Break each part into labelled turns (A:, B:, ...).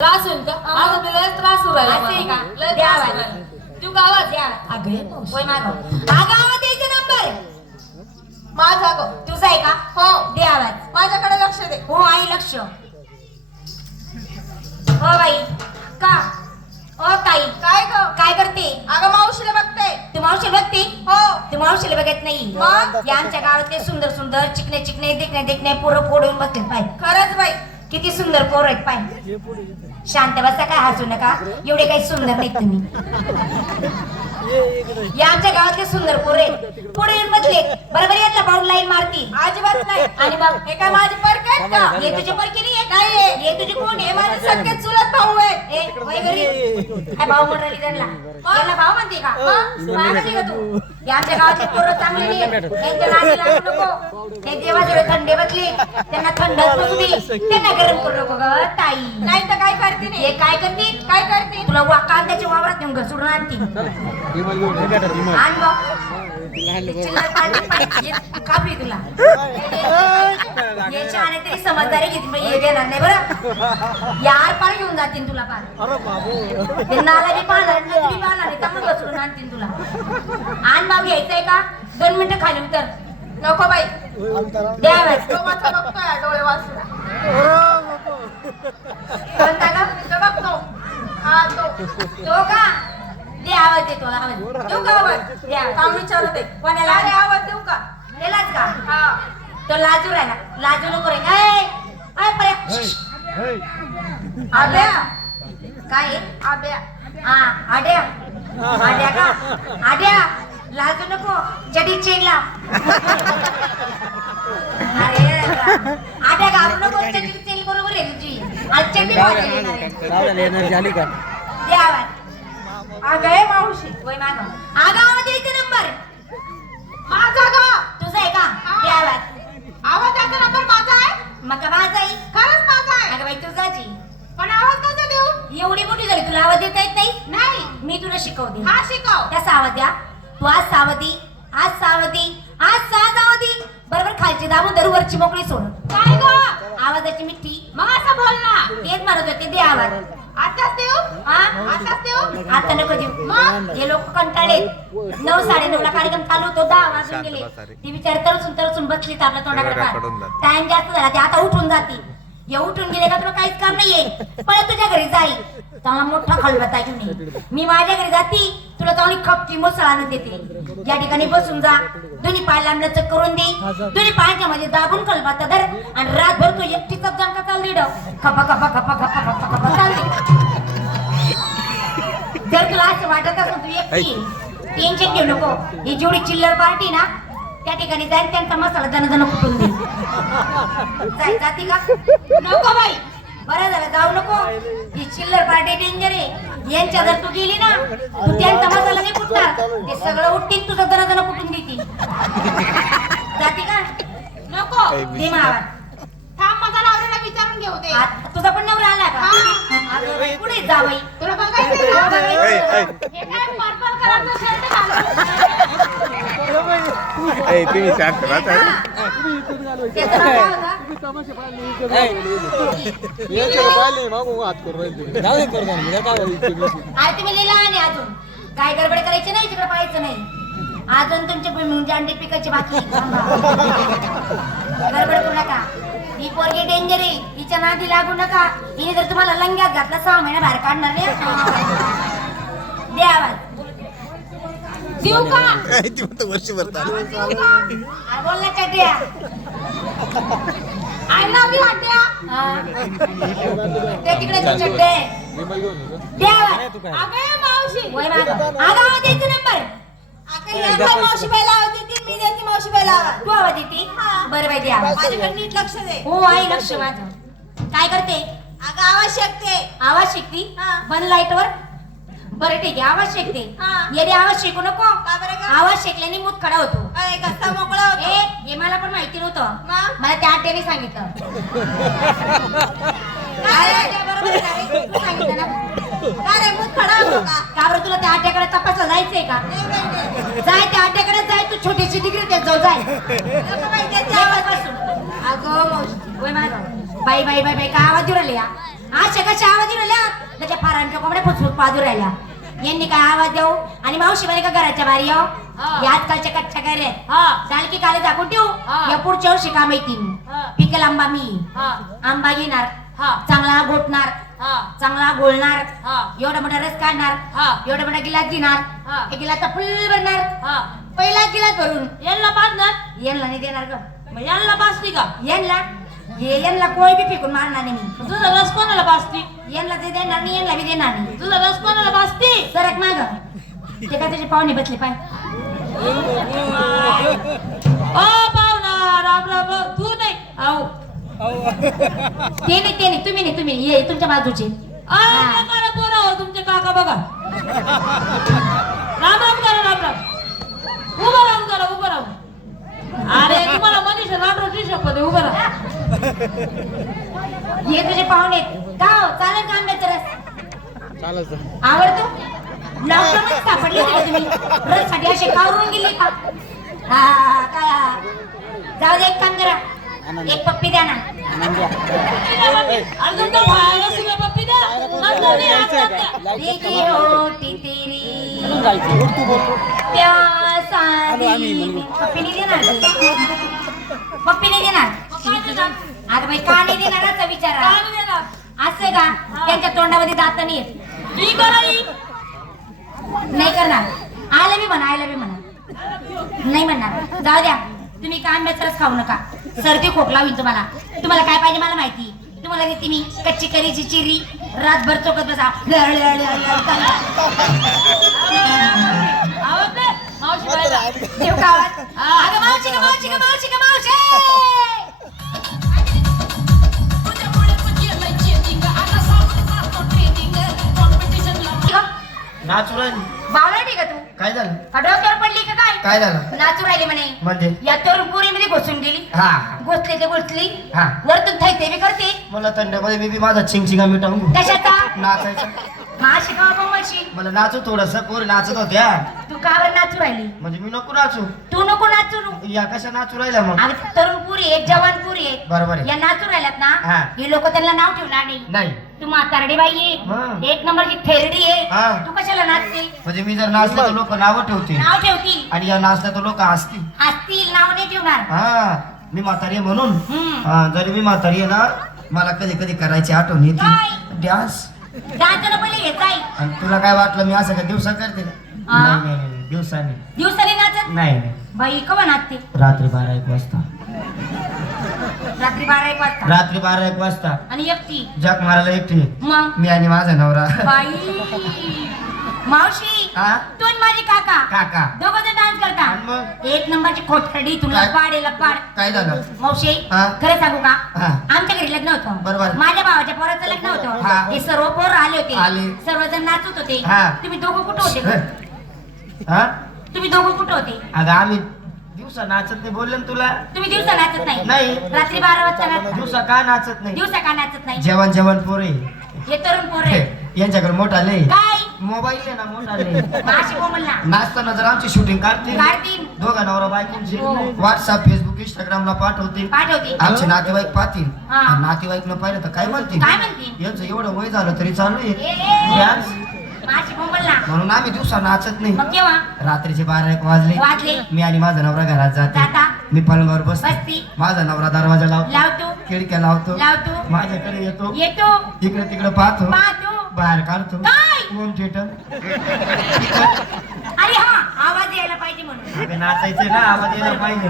A: त्रास होईल का? माझा तुला लय त्रास होऊ राहिला
B: असं आहे
A: मला.
B: का?
A: लय
B: द्या
A: त्रास होऊ. राहिला. तू गावात
B: द्या.
A: अगं हे मावशी.
B: होय मागव अगं आवाज द्यायचा नंबर.
A: माझा गो
B: तुझा आहे का?
A: हो.
B: दे आवाज
A: माझ्याकडे लक्ष दे.
B: हो आई लक्ष. हो बाई. का? ओ ताई.
A: काय ग?
B: काय करते?
A: अगं मावशीला बघते.
B: तू मावशी बघते?
A: हो.
B: तू मावशीला बघत नाही?
A: मग?
B: या आमच्या गावातले सुंदर सुंदर चिकने चिकने देखणे देखणे पोरं पोडून बसले पाय.
A: खरंच बाई.
B: किती सुंदर पोरं आहेत पाय. शांत बसा काय हसू नका. एवढे काही सुंदर नाहीत तुम्ही. या आमच्या गावातले सुंदर पोरं पुढे येऊन बसले. बरोबर यातला पाऊल लाईन मारती.
A: अजिबात नाही.
B: आणि मग
A: हे काय माझी परके आहेत का?
B: हे तुझे परकी नाही आहे
A: नाही आहे.
B: हे तुझे कोण
A: हे माझे सगळे चुलत भाऊ आहेत.
B: ए, वय घरी. काय भाऊ म्हणून राहिली त्यांना? यांना भाऊ म्हणते का? मग पागल आहे का तू? या आमच्या गावातले पोरं चांगले नाही. त्यांच्या नादी लागू नको. ते देवाजवळ थंडे बसले. त्यांना थंड बसू दे त्यांना गरम करू नको ग ताई.
A: नाही तर काय करते
B: हे काय करते?
A: काय करते?
B: तुला वा कांद्याच्या वावरात नेऊन घसडून आणते. आण बघ. तुला तरी समजदारी घेतली पण हे देणार नाही बरं यार पार घेऊन जातील तुला पार ते नाला बी पाहणार नदी पाहणार त्यामुळे आणतील तुला आण बाब घ्यायचंय का दोन मिनिटं खाली उतर
A: नको बाई
B: द्यावाच
A: डोळे
B: कोणता का
A: बघतो हा तो
B: का दे आवाज देतो आवाज.
A: देऊ का आवाज
B: दे आवाज.
A: काम विचारत आहे.
B: कोणाला?
A: अरे आवाज देऊ का?
B: गेलाच का?
A: हा.
B: तो लाजू राहिला. लाजू नको रे. ए, ए.
A: आब्या.
B: काय आहे?
A: आब्या.
B: हा आड्या. आड्या का? आड्या. लाजू नको. चडी चेनला. अरे. आड्या घाबरू नको चडी चेन बरोबर आहे तुझी. आज भाजी येणार आहे.
C: रावल्याला एनर्जी आली का?
B: दे आवाज.
A: हे मावशी
B: होय मागं आगा आवाज द्यायचा नंबर.
A: माझा गा
B: तुझा आहे का? दे आवाज.
A: आवाज द्यायचा नंबर माझा आहे?
B: मग का माझा आहे?
A: खरंच माझा आहे.
B: अगं बाई तुझाची.
A: पण आवाज कसा देऊ?
B: एवढी मोठी झाली तुला आवाज देता येत नाही
A: नाही.
B: मी तुला शिकवते.
A: हा शिकव.
B: त्या सावध्या तू आज सावधी आज सावधी आज सहा सावधी. बरोबर खालची दाबून धरू वरची मोकळी सोड
A: काय ग?
B: आवाजाची मिठी
A: मग असं बोल ना.
B: तेच म्हणत होते दे आवाज.
A: देऊ
B: आता नको देऊ.
A: मग?
B: हे लोक कंटाळे नऊ साडे नऊ ला कार्यक्रम चालू होतो दहा वाजून गेले. ती बिचारी तरचून तरचून बसली तर आपल्या तोंडाकडे टाइम जास्त झाला ते आता उठून जाती. हे उठून गेले का तुला काहीच काम नाहीये. पण तुझ्या घरी जाई. चांगला मोठा खलबत्ता घेऊन. मी माझ्या घरी जाती तुला चांगली खपकी मुसळ आणून देते. या ठिकाणी बसून जा. दोन्ही पाय लांबलचक करून दे. दोन्ही पायाच्या मध्ये दाबून खलबत्ता धर आणि रातभर तू एकटीचा जणका चाल रिड खपा खपा खपा खपा खपा खपा चाल दे. जर तुला असं वाटत असेल तू एकटी टेन्शन घेऊ नको. ही जेवढी चिल्लर पार्टी ना त्या ठिकाणी जाईल त्यांचा मसाला जण जण कुठून दे जाती का? नको बाई. बरं झालं जाऊ नको. ही चिल्लर पार्टी डेंजर आहे. यांच्या जर तू गेली ना तू त्यांचा मसाला नाही कुठणार ते सगळं उठतील तुझं जण जण कुठून देतील. जाती का? नको. दे मावा
A: थांब माझा नवऱ्याला विचारून घेऊ दे.
B: तुझा पण नवरा आला का?
A: हा.
B: अगं बाई, कुठे जावई?
A: तुला बघायचं ना?
B: बाई.
A: हे काय पर्पल कलरचं शर्ट घालून
D: तुम्ही शांत राहता
B: त्याचं नाव काय होतं?
C: पाहिले मागून हात करून राहिले. जाऊ दे करू द्या ना, मी काय बोलतो?
B: आहे तुम्ही लिहिला आणि अजून. काय गडबड करायची नाही तिकडे पाहायचं नाही. अजून तुमचे म्हणजे अंडे पिकाची बाकी थांबा. गडबड करू नका. ही पोरगी डेंजर आहे. हिच्या नादी लागू नका. हिने जर तुम्हाला लंग्यात घातला सहा महिने बाहेर काढणार नाही. दे आवाज.
A: देऊ का?
D: ती म्हणतो वर्षभर चालू
A: देऊ का?
B: आ, बोल ना चटिया
A: आय लव्ह यू आट्या
B: ते तिकडे तू चड्डे.
C: विमल घेऊन येतो.
B: दे आवाज.
C: तू काय
A: अगं हे मावशी.
B: वय मागं. आगा आवाज द्यायचा नंबर
A: अगं हे काय मावशी आवाज देते मी देते मावशी बाईला आवाज
B: तू आवाज देते? बरं बाई दे आवाज
A: माझ्याकडे नीट लक्ष दे.
B: हो आई लक्ष माझं. काय करते?
A: अगं आवाज शकते.
B: आवाज शिकती?
A: हा.
B: बन लाइट वर बरं ठीक आहे आवाज शिकते.
A: हा.
B: येणे आवाज शिकू नको.
A: का बरं?
B: आवाज शिकल्याने मूत खडा होतो.
A: अरे कसा मोकळा
B: ए
A: होतो
B: हे मला पण माहिती नव्हतं.
A: मग?
B: मला त्या आट्याने सांगितलं.
A: काय?
B: बरोबर आहे. सांगितलं ना.
A: का रे मूत खडा होतो का?
B: का बरं तुला त्या आट्याकडे तपासला जायचंय का?
A: नाही, नाही, नाही.
B: जाय त्या आट्याकडे जाय तू छोटीशी डिग्री देत जाऊ जाय.
A: नको बाई, त्याची
B: ये
A: आवाज
B: बसून.
A: अगं मावशी
B: होय माझं बाई बाई बाई बाई काय आवाज देऊ राहिले या अशा कशा आवाज येऊ राहिल्या? त्याच्या फारांच्या कोंबड्या फुसफुस पाजू राहिल्या. यांनी काय आवाज देऊ? आणि मावशी म्हणे का घराच्या बारी येऊ?
E: हा.
B: या आजकालच्या कच्च्या घर
E: हा.
B: चाल की काले झाकून ठेवू?
E: हा.
B: या पुढच्या वर्षी काम येतील
E: हा.
B: पिकेल आंबा मी.
E: हा.
B: आंबा घेणार.
E: हा.
B: चांगला घोटणार. चांगला गोळणार. एवढा मोठा रस काढणार
E: हा.
B: एवढा मोठा गिलास घेणार
E: हा.
B: गिलास फुल भरणार. पहिला गिलास भरून.
E: यांना बांधणार
B: यांना नाही देणार ग.
E: यांना बासती का?
B: यांना? हे यांना कोळी बी फेकून मारणार नाही मी.
E: तुझा रस कोणाला बासती
B: यांना ते देणार नाही यांना बी देणार नाही.
E: तुझा रस कोणाला बासती
B: सरक माग. ते काय तुझे पाहुणे बसले पाय.
E: ओ पाहुणा राम राम. तू नाही. आऊ.
B: ते नाही ते नाही. तुम्ही नाही तुम्ही नाही. ये तुमच्या बाजूचे.
E: हो. तुमचे काका बघा. राम राम करा राम राम. उभं राहून करा उभं राहून. अरे तुम्हाला मनीषा राठोडची शपथ आहे उभं राहा.
B: ये तुझे पाहुणे का हो? चालेल का आंब्याचा रस?
C: चालत
B: आवडतो? लॉकडाऊन सापडले होते का तुम्ही? रससाठी असे कावरून गेले का? हा काय? हा. जाऊ दे एक काम एक पप्पी द्या ना.
E: पप्पी द्या
B: तेरी. देणार पप्पी नाही देणार?
E: काय देणार?
B: आता बाई का नाही देणार असा विचारा? का त्यांच्या तोंडामध्ये दात नाही. नाही करणार. आयला बी म्हणा आयला बी म्हणा. नाही म्हणणार. जाऊ द्या. तुम्ही काय आंब्याचा रस खाऊ नका. सर्दी खोकला होईल तुम्हाला. तुम्हाला काय पाहिजे मला माहिती? तुम्हाला देते मी कच्ची करीची चिरी. रातभर चोकत बसा.
E: मावशी
B: मावशी
F: नाचू राहिली
B: बावळा नाही का तू?
F: काय झालं?
B: का डोक्यावर पडली का काय?
F: काय झालं?
B: नाचू राहिली म्हणे.
F: म्हणजे?
B: या तरुण पुरीमध्ये घुसून गेली.
F: हा.
B: घुसली ते घुसली.
F: हा.
B: वरतून थैते बी करते.
F: मला थंडमध्ये मी बी माझा चिंगचिंगा मिटावून घेऊ.
B: कशाचा?
F: नाचायचं.
B: माशी का माशी
F: मला नाचू थोडस पोरी नाचत होत्या.
B: तू का बरं नाचू राहिली?
F: म्हणजे मी नको नाचू.
B: तू नको नाचू. नको
F: या कशा नाचू राहिल्या मग?
B: अगं तरुण पुरी आहेत जवान पुरी आहेत.
F: बरोबर आहे.
B: या नाचू राहिल्यात
F: हा.
B: ना हे. लोक त्यांना नाव ठेवणार नाही
F: नाही.
B: तू म्हातारडी बाई
F: हा.
B: आहे एक नंबरची थेरडी
F: हा.
B: आहे तू कशाला नाचते?
F: म्हणजे मी जर नाचले तर लोक नावं ठेवतील.
B: नाव ठेवतील.
F: आणि या नाचल्या तर लोक हसतील.
B: असतील नाव नाही ठेवणार.
F: हा. मी म्हातारी आहे म्हणून.
B: हम्म.
F: हा जरी मी म्हातारी आहे ना मला कधी कधी करायची आठवण येते.
B: काय?
F: डान्स
B: पहिले
F: आणि तुला काय वाटलं मी असं का दिवसा करते का?
B: हा.
F: नाही नाही नाही दिवसाने.
B: दिवसाने नाचत?
F: नाही नाही.
B: बाई कवा नाचते.
F: रात्री बारा एक वाजता.
B: रात्री बारा एक वाजता.
F: रात्री बारा एक वाजता.
B: आणि एकटी.
F: जग मारायला एकटी.
B: मग?
F: मी आणि माझा नवरा.
B: बाई. मावशी
F: हा?
B: तू आणि माझी काका
F: काका.
B: दोघं जण डान्स
F: आणि
B: करता
F: मग?
B: एक नंबरची खोटखडी तुला
F: काय?
B: पाडे लपाड.
F: काय झालं?
B: मावशी
F: हा?
B: खरं सांगू का?
F: हा.
B: आमच्या घरी लग्न होतं.
F: बरोबर.
B: माझ्या भावाच्या पोराचं लग्न
F: हा.
B: होतं. हे सर्व पोर आले होते. सर्वजण नाचत होते.
F: हा.
B: तुम्ही दोघं कुठं होते?
F: हा.
B: तुम्ही दोघं कुठं होते?
F: अगं आम्ही दिवसा नाचत नाही. बोलले ना तुला?
B: तुम्ही दिवसा नाचत नाही.
F: नाही.
B: रात्री बारा वाजता नाचता.
F: दिवसा का नाचत नाही?
B: दिवसा का नाचत नाही?
F: जेवण जेवण पोरे
B: हे तरुण पोर आहे.
F: यांच्याकडे मोठा लय.
B: काय?
F: मोबाईल आहे ना मोठा लय.
B: माशी बोमलला
F: नाचताना जर आमची शूटिंग काढतील
B: काढतील.
F: दोघा नवरा बायकोची
B: हो.
F: व्हॉट्सअप फेसबुक इंस्टाग्रामला पाठवतील.
B: पाठवते
F: आमचे नातेवाईक पाहतील.
B: हा.
F: आणि नातेवाईक न पाहिलं तर काय म्हणतील
B: काय म्हणतील?
F: यांचं एवढं वय झालं तरी चालू आहे.
B: ए,
F: Dance.
B: माशी बोमलला
F: म्हणून आम्ही दिवसा नाचत नाही.
B: मग केव्हा?
F: रात्रीचे बारा एक वाजले.
B: वाजले.
F: मी आणि माझा नवरा घरात
B: जाता.
F: जाते. मी पलंगावर बसते.
B: बसती.
F: माझा नवरा दरवाजा लावतो.
B: लावतो.
F: खिडक्या लावतो.
B: लावतो.
F: माझ्याकडे येतो.
B: येतो.
F: इकडे तिकडे पाहतो.
B: पाहतो.
F: बाहेर काढतो
B: काय?
F: Home theatre?
B: अरे हा आवाज यायला पाहिजे म्हणून.
F: अगं नाचायचं ना आवाज यायला पाहिजे.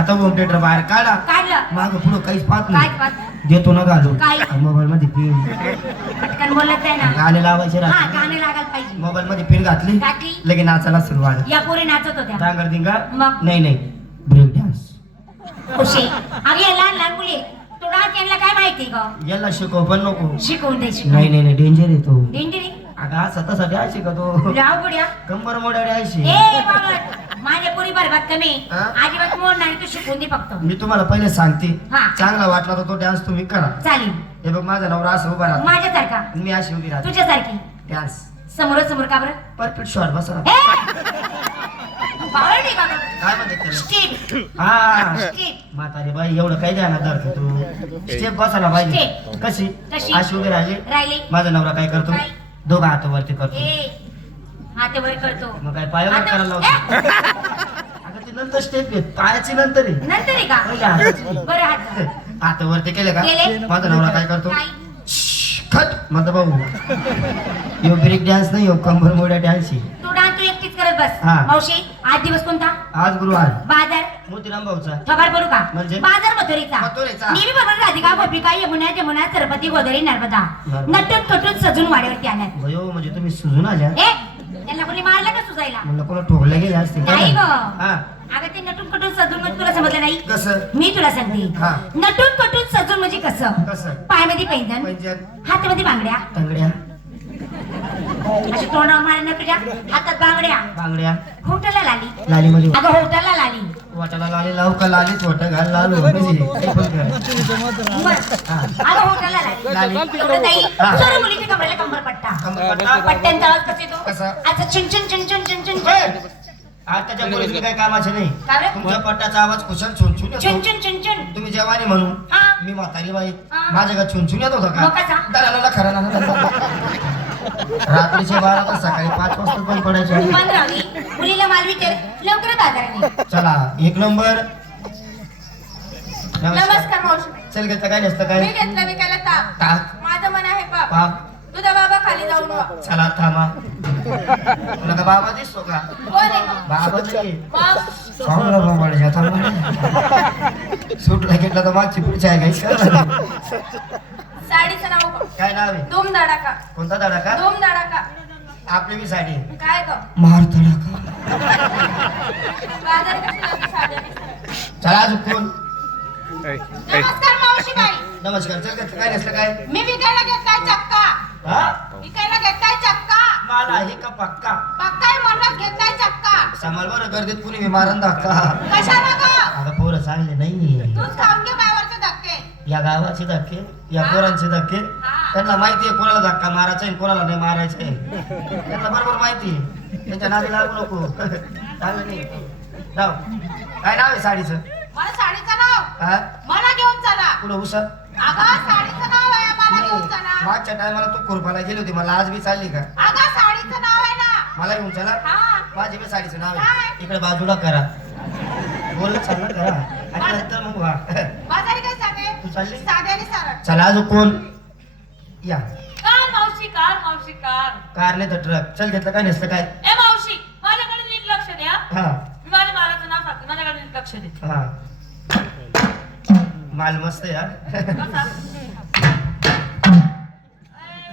F: आता होम थिएटर बाहेर काढा.
B: काढलं.
F: माग पुढं काहीच पाहत
B: काय
F: नाही
B: पाहत
F: देतो ना घालून.
B: काय?
F: मोबाईल मध्ये पिन
B: पटकन बोलत आहे ना.
F: गाणे लावायचे
B: हा
F: राहते
B: गाणे लागायला पाहिजे.
F: मोबाईल मध्ये पिन घातली. लगे नाचायला सुरुवात
B: या पोरी नाचत होत्या.
F: डांगर दिंगा.
B: मग?
F: नाही नाही. Break dance.
B: खुशी. अगे या लहान लहान मुली. तो काय माहिती ग?
F: याला शिकव पण नको.
B: शिकवून दे शिकवून
F: नाही नाही नाही डेंजर येतो.
B: डेंजरी
F: अगं तसा डाय शिकतो.
B: लाव गुड्या
F: कंबर मोड्या डाय
B: ए बाबा माझ्या पोरी बरबाद कमी.
F: हा?
B: अजिबात मोडणार तू शिकवून दे फक्त.
F: मी तुम्हाला पहिले सांगते.
B: हा.
F: चांगला वाटला तर तो डान्स तुम्ही करा.
B: चालेल.
F: हे बघ माझा नवरा असं उभा राहतो.
B: माझ्यासारखा?
F: मी अशी उभी राहते.
B: तुझ्यासारखी?
F: डान्स
B: समोर समोर का बरं?
F: परफेक्ट शॉट बसा.
B: ए! बावळणी का गं?
F: काय म्हणते त्याला
B: स्टीप
F: हा. म्हातारी बाई एवढं काय द्या ना धरतो तू? स्टेप बसायला पाहिजे. कशी? अशी उभी राहिली? माझा नवरा काय करतो?
B: काय?
F: दोघं हात वरती करतो
B: करतो.
F: मग काय पायावर
B: हात-
F: करायला लावतो?
B: ए,
F: अगं ती नंतर स्टेप आहे पायाची नंतर आहे.
B: नंतर आहे का?
F: पहिले हाताची.
B: बरं हात
F: वरती केले का?
B: केले.
F: माझा नवरा काय करतो?
B: काय?
F: खट म्हणतो भाऊ यो ब्रेक डान्स नाही यो कंबर मोड्या डान्स आहे.
B: तू डान्स तू एकटीच करत बस.
F: हा.
B: मावशी आज दिवस कोणता?
F: आज गुरुवार.
B: बाजार.
F: मोतीराम भाऊचा.
B: थोबाड पडू का?
F: म्हणजे?
B: बाजार मथुरेचा.
F: मथुरेचा.
B: मी बरोबर राधिका गोपिका यमुना जमुना सरपती गोदावरी नर्मदा.
F: नर्मदा.
B: नटून कटून सजून वाड्यावरती आल्यात.
F: भयो म्हणजे तुम्ही सुजून आल्या?
B: ए त्यांना कोणी मारलं का सुजायला?
F: म्हणलं कोणा ठोकले गेले असते का?
B: नाही? गं.
F: हा.
B: अगं ते नटून कटून सजून म्हणजे तुला समजलं नाही?
F: कसं?
B: मी तुला सांगते. नटून कटून सजून म्हणजे कसं?
F: कसं?
B: पायामध्ये पैंजण
F: पैंजण.
B: हातामध्ये बांगड्या
F: तांगड्या.
B: अशी तोंडावर मारे ना तुझ्या? हातात बांगड्या.
F: बांगड्या.
B: होटला लाली.
F: लाली म्हणजे
B: अगं होटला लाली.
F: वाटाला लाली लावू का लाली छोट घाल लालू.
B: अगं होटला लाली.
F: लाली.
B: एवढं नाही मुलीच्या कमरेला कंबर पट्टा. पट्ट्यांचा आवाज कसा येतो?
F: कसा?
B: अच्छा चिन चिन चिन चिन चिन चिन!
F: आताच्या काही कामाचे नाही? तुमच्या पट्टाचा आवाज कुशल छुनछुन
B: चिन
F: येतो.
B: चिन चिन चिन
F: तुम्ही जेवानी म्हणून. मी म्हातारी बाई. माझ्या का छुनछुन येत होतं? का? दराला खरा ना रात्रीचे बारा तास सकाळी पाच वाजता पण पडायचे.
B: बंद राहली मुलीला माल विचार लवकर बाजाराने
F: चला एक नंबर.
A: नमस्कार. मावशी.
F: चल घेतलं काय नसतं
A: मी
F: काय
A: घेतला विकायला ताक
F: टाक
A: माझं मन आहे पाप.
F: पाप?
A: तुझा बाबा खाली जाऊन वा.
F: चला थांबा. तुला का बाबा दिसतो का?
A: कोण आहे मग?
F: बाबा
A: मग
F: चांगला सुटला घेतला तर मागची पुढची आहे काही? काय नाव आहे?
A: धूम धडाका.
F: कोणता दाडा का
A: धूम धडाका.
F: आपली बी साडी. आहे.
A: काय ग?
F: मार तडाका
A: बाजार कशी लागते साड्या नेसायला?
F: चला अजून कोण?
A: नमस्कार मावशी बाई
F: नमस्कार. चल घेतलं काय नसलं काय?
A: मी विकायला घेतलाय चक्का.
F: हा?
A: विकायला घेतलाय चक्का.
F: मला हे का पक्का?
A: पक्काय म्हणत घेतलाय चक्का.
F: सांभाळ बरं गर्दीत कुणी बी मारण धक्का
A: कशाला ग?
F: अगं पोरं चांगले नाही
A: तूच खाऊन घे
F: या गावाचे धक्के या पोरांचे धक्के. त्यांना माहिती आहे कोणाला धक्का मारायचा आहे कोणाला नाही मारायचा आहे. त्यांना बरोबर माहिती आहे. त्यांच्या नादी लागू नको. चांगलं नाही. काय नाव आहे साडीचं?
A: मला साडीचं नाव.
F: हा?
A: मला घेऊन चला.
F: पुढं उसा?
A: अगं साडीचं नाव आहे. मला घेऊन चला.
F: मागच्या टायमाला तू खुरपाला गेली होती. मला आज बी चालली का?
A: अगं साडीचं नाव आहे ना.
F: मला घेऊन चला. माझी बी साडीचं नाव आहे? इकडे बाजूला करा. बोलत चाललं करा. आणि नंतर मग वा. तू चालली चला अजून कोण? या.
E: कार मावशी कार मावशी कार.
F: कार नाही तर ट्रक. चल घेतलं काय नसतं काय?
E: ए मावशी माझ्याकडे नीट लक्ष द्या.
F: हा.
E: मी माझ्या मालाचं नाव सांगते. माझ्याकडे नीट लक्ष दे
F: हा. माल मस्त आहे हा.
E: कसा?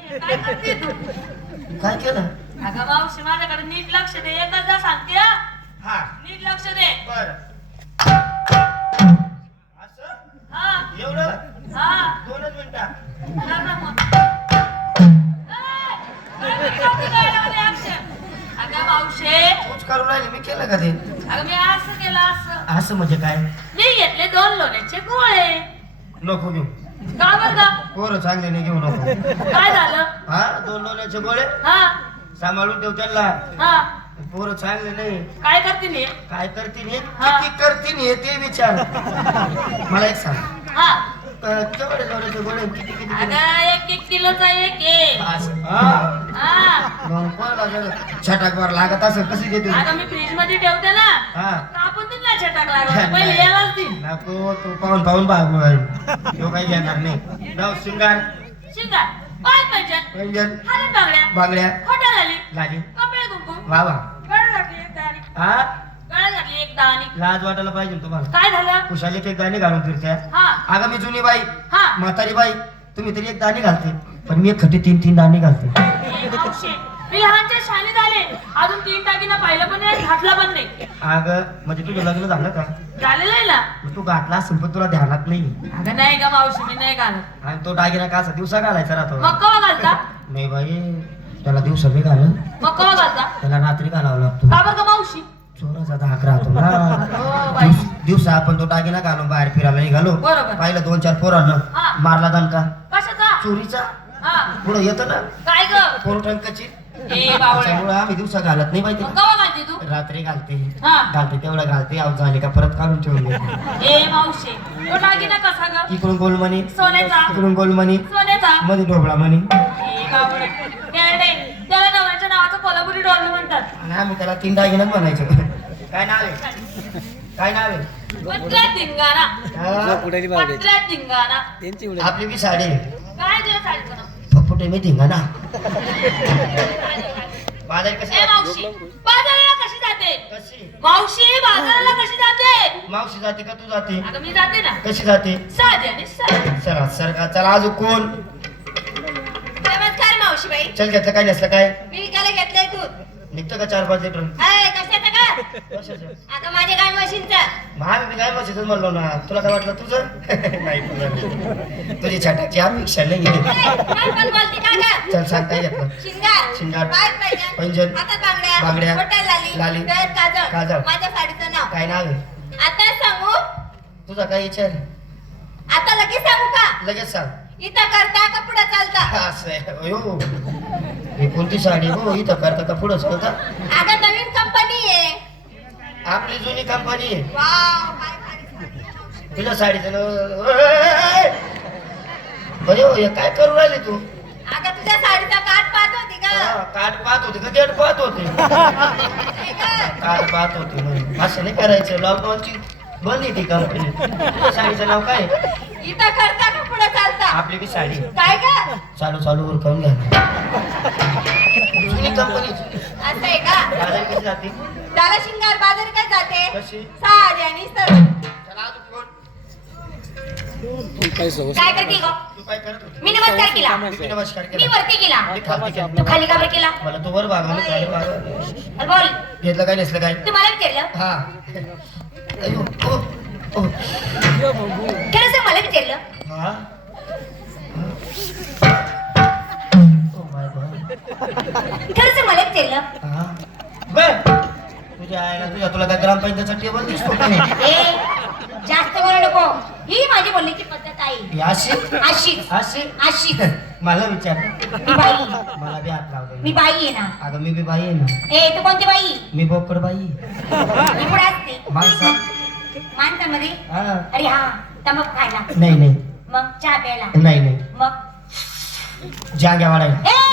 E: ए, काय करते तू?
F: काय केलं?
E: अगं मावशी माझ्याकडे नीट लक्ष दे. एकदा सांगते हा.
F: हा.
E: नीट लक्ष दे.
F: बर.
E: मावशे
F: तूच करू राहिली मी केलं का ते?
E: अगं मी असं केलं असं.
F: असं म्हणजे काय?
E: मी घेतले दोन लोण्याचे गोळे.
F: नको घेऊ.
E: का बरं का
F: पोरं चांगले नाही घेऊ नको.
E: काय झालं?
F: हा दोन लोण्याचे गोळे?
E: हा.
F: सांभाळून ठेव त्यांना.
E: हा.
F: पोरं चांगले नाही.
E: काय करते मी
F: काय करतील हे
E: हा.
F: किती करतील हे ते विचार. मला एक सांग.
E: हा.
F: अं, केवढे लोण्याचे गोळे किती किती किती?
E: अगं एक एक किलोचा एक आहे.
F: असं. हा.
E: हा.
F: मग कोणाला जर छटाकवर लागत असं कशी देते
E: अगं मी फ्रीजमध्ये ठेवते ना.
F: हा.
E: छटाक लागला पहिले यालाच देईन.
F: नको तू पाहून पाहून तो काही घेणार नाही. जाऊ शिंगार.
E: शिंगार. पाहिजे
F: व्यंजन
E: हातात बांगड्या
F: बांगड्या.
E: खोटा
F: लाली
E: कपडे कुंकू
F: वा वा.
E: गळ घातली एक दाणी.
F: हा?
E: गळ घातली एक दाणी.
F: लाज वाटायला पाहिजे तुम्हाला.
E: काय झालं?
F: खुशाली एक दाणी घालून फिरत्या
E: हा.
F: अगं मी जुनी बाई
E: हा.
F: म्हातारी बाई तुम्ही तरी एक दाणी घालते. पण मी एक खटी तीन तीन दाणी घालते.
E: मी लहानच्या शाने झाले अजून तीन टाकीना पाहिलं पण नाही घातला पण नाही.
F: अगं म्हणजे तुझं लग्न झालं का?
E: झालेलं आहे ना?
F: मग तू घातला असेल पण तुला ध्यानात नाही.
E: अगं नाही का मावशी मी नाही घालत.
F: आणि तो दागिना का असा दिवसा घालायचा राहतो?
E: मग कवा घालता?
F: नाही बाई त्याला दिवसा बी घाल
E: मग कवा घालता?
F: त्याला रात्री घालावा लागतो.
E: का बरं का मावशी?
F: चोराचा धाक राहतो ना.
E: हो बाई.
F: दिवस- दिवसा आपण तो दागिना घालून बाहेर फिरायला निघालो.
E: बरोबर.
F: पाहिलं दोन चार पोरांना.
E: हा.
F: मारला दणका.
E: कशाचा?
F: चोरीचा.
E: हा.
F: पुढे येतं ना.
E: काय ग?
F: टंकाची
E: बावळे
F: त्यामुळे आम्ही दिवसा घालत नाही माहिती
E: कवा घालते तू?
F: रात्री घालते.
E: हा.
F: घालते तेवढं घालते. आव झाली का परत काढून ठेवून देते.
E: ए मावशे तो दागिना कसा ग?
F: इकडून गोलमणी
E: सोन्याचा.
F: इकडून गोलमणी
E: सोन्याचा.
F: मध्ये ढोबळा मणी
E: ए बावळे येडे. त्याला नवऱ्याच्या नावाचं कोल्हापुरी डॉलर म्हणतात.
F: आणि आम्ही त्याला तीन दागिनच म्हणायचो. काय नाव आहे? काय नाव आहे?
E: धिंगाणा.
F: हा?
E: धिंगाणा.
C: त्यांची
F: आपली बी साडी आहे.
E: काय तुझ्या साडीचं नाव?
F: फुटे मी
E: ए
F: कशी
E: मावशी बाजाराला कशी जाते?
F: कशी?
E: मावशी बाजाराला कशी जाते?
F: मावशी जाते का तू जाते?
E: अगं मी जाते ना.
F: कशी जाते?
E: साधी आणि सरळ.
F: सर सर का? चला अजून कोण?
A: नमस्कार मावशी बाई
F: चल घेतलं काय नसलं काय?
A: मी विकायला घेतलंय दूध.
F: निघतं का चार पाच लिटर
A: कशाचं का
F: कशाचं?
A: अगं माझ्या गाय
F: काय म्हणलो ना. तुला काय वाटलं तुझं? नाही तुझं छटाची अपेक्षा नाही
A: ए, काय पण बोलते का गं?
F: चल सांग काय घेतलं
A: शिंगार.
F: शिंगार.
A: पायात पैंजण,
F: पैंजण.
A: हातात बांगड्या.
F: बांगड्या.
A: लाली. काजळ
F: काजळ.
A: माझ्या साडीचं नाव.
F: काय नाव आहे?
A: आता सांगू?
F: तुझा काय विचार
A: आता लगेच सांगू का?
F: लगेच सांग.
A: इथं करता का पुढे चालता?
F: असं आहे. अयो. ही कोणती साडी हो? इथं करता का पुढं चालता?
A: अगं नवीन कंपनी आहे.
F: आपली जुनी कंपनी आहे.
A: वाव काय भारी साडी. आहे मावशी.
F: तुझ्या साडीचं नाव-! अयो हे काय करू राहिली तू?
A: अगं तुझ्या साडीचा काठ पाहत होती का?
F: हा, काट पाहत होते का? गेट पाहत होते.
A: गं.
F: काट पाहत होते म्हणे. असं नाही करायचं. लॉकडाऊनची बंद ती कंपनी साडीचं नाव काय
A: इथं करता का पुढे
F: आपली बी साडी
A: काय का
F: चालू चालू उरकावून घ्या जुनी कंपनी.
A: असं आहे का?
F: बाजार कशी जाते?
A: त्याला शिंगार बाजार काय जाते?
F: कशी?
A: साडी आणि
F: चला?
C: काय सवय?
B: काय करते ग?
F: तू काय करत होती?
B: मी नमस्कार केला.
F: मी नमस्कार
B: मी
F: केला
B: वरती केला.
F: मी.
B: तू खाली का बरं केला?
F: मला तू वर खाली भागवलं.
B: अरे बोल.
F: घेतलं काय नसलं काय?
B: तू मला विचारलं?
F: हा. अयो, ओ, ओ.
B: खरं सांग मला विचारलं.
F: हा? माय गॉड
B: खरं सांग मला
F: बर तुझ्या आईला तुझ्या तुला काय ग्रामपंचायतचा टेबल दिसतो का नाही?
B: ए जास्त बोलू नको. ही माझी बोलण्याची पद्धत आहे.
F: ही अशी?
B: अशीच.
F: अशी? मला विचार.
B: Me by.
F: मला बी हात लावते
B: मी बाई आहे ना.
F: अगं मी बी बाई आहे ना.
B: ए तू कोणती बाई?
F: मी बोकड बाई आहे.
B: मी पुढे असते.
F: माणसा.
B: माणसामध्ये?
F: हा.
B: अरे हा तंबाखू खायला.
F: नाही नाही.
B: मग चहा प्यायला.
F: नाही नाही.
B: मग?
F: जाग्या वाढायला.
B: ए!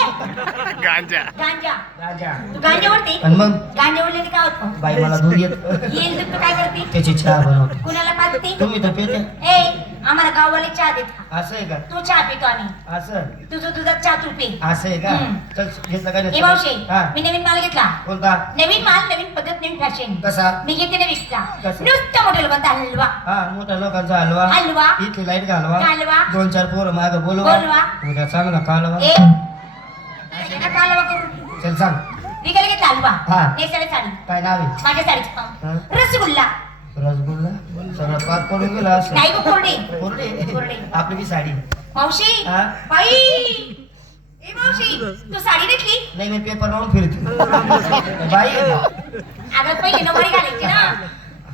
D: गांजा.
B: गांजा.
F: राजा
B: तू गांजावरती
F: आणि मग?
B: गांजावरले काय होतं?
F: बाई मला दूध येत.
B: येईल तर तू काय करते?
F: त्याची चहा बनवते.
B: कुणाला पाजते?
F: तुम्ही तर पेते.
B: ए आम्हाला गाववाले चहा देत
F: असं आहे का?
B: तू चहा पितो आम्ही.
F: असं?
B: तुझं तुझा चहा तू पे.
F: असं आहे का?
B: हम्म.
F: चल घेतलं काय
B: ए
F: नाही
B: मावशे
F: हा.
B: मी नवीन माल घेतला.
F: कोणता?
B: नवीन माल नवीन पद्धत नवीन फॅशन.
F: कसा?
B: मी घेते ना विकता.
F: कसं?
B: नुसतं मोठं बनता हलवा.
F: हा मोठ्या लोकांचा हलवा.
B: हलवा.
F: इथली लाइट घालवा.
B: घालवा.
F: दोन चार पोरं माग बोलवा.
B: बोलवा.
F: उद्या चांगला कालवा.
B: ए. नका हलवा करू
F: चल सांग
B: विकायला घेतला हलवा
F: हा.
B: नेसाडे साडी
F: काय नाव आहे?
B: माझ्या साडीचं.
F: हा.
B: रसगुल्ला.
F: रसगुल्ला? सगळं पाक पडून गेला असं.
B: नाही गं कोरडे.
F: कोरडे?
B: कोरडे.
F: आपली बी साडी?
B: मावशी.
F: हा?
B: बाई. ए मावशी तू साडी घेतली
F: नाही मी पेपर लावून फिरते. बाई. आहे का?
B: अगं पहिले नवरी घालायची ना.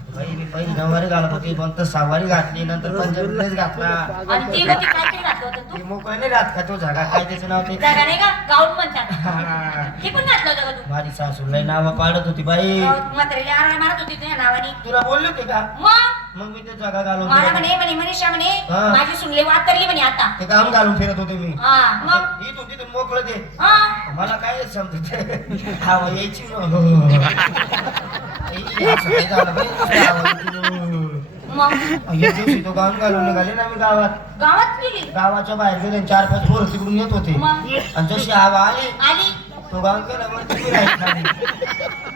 F: बाई मी पहिली नऊवारी घालत होती पण तर सहावारी घातली नंतर ड्रेस घातला.
B: आणि ते गं ते काहीतरी घातलं होतं
F: ती?
B: तू
F: मोकळी नाही राहत का तो जागा काय त्याचं नाव ते?
B: जागा नाही का? गाऊन म्हणतात
F: हा.
B: ते पण घातलं होतं का तू?
F: माझी सासू लई नाव पाडत होती बाई.
B: म्हातारीला आरळा मारत होती तुझ्या नावाने.
F: तुला बोलली होती का?
B: मग?
F: मग मी ते जागा घालून
B: मला म्हणे म्हणे मनीषा म्हणे
F: हा.
B: माझी सुनले वातरली म्हणे आता.
F: ते काम घालून फिरत होते मी.
B: हा मग?
F: इथून तिथून मोकळं दे.
B: हा.
F: मला काय समजत? हवा यायची न. तो गाऊन घालून निघाले ना मी गावात
B: गावात गेली
F: गावाच्या बाहेर गेले चार पाच पोरं तिकडून येत होते
B: मग
F: आणि जशी हवा आली
B: आली
F: तो गाऊन गेला वरती मी राहिली खाली.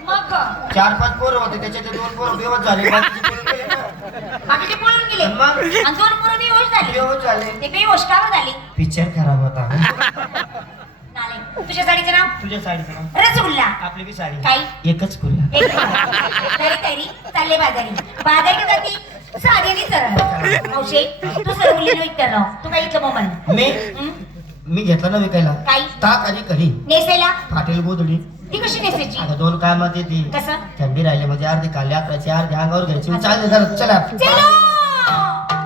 B: मग
F: चार पाच पोरं होते त्याच्यात दोन पोरं बेवत झाले बाकीचे पोरं गेले ना.
B: बाकीचे पळून गेले
F: आणि मग
B: आणि दोन पोरं बेहोश झाली
F: बेवत झाले
B: ते बेहोश का बरं झाली
F: पिक्चर खराब होता
B: तुझ्या साडीचं नाव?
F: तुझ्या साडीचं नाव.
B: रसगुल्ला.
F: आपली बी साडी.
B: काही
F: एकच
B: एक तरी तरी चालले बाजारी. बाजारी जाती सरळ मावशे तू सरळ मुलीला विचारलं तू काय इथलं मोबाईल?
F: मी? मी घेतला ना विकायला.
B: काही
F: ताक आणि कढी
B: नेसेला
F: फाटेल गोधडी.
B: ती कशी नेसायची?
F: आता दोन कामात येते.
B: कसं?
F: थंडी राहिली म्हणजे अर्धी खाली अकराची अर्धी अंगावर घ्यायची. चालले जरा चला.
B: चलो!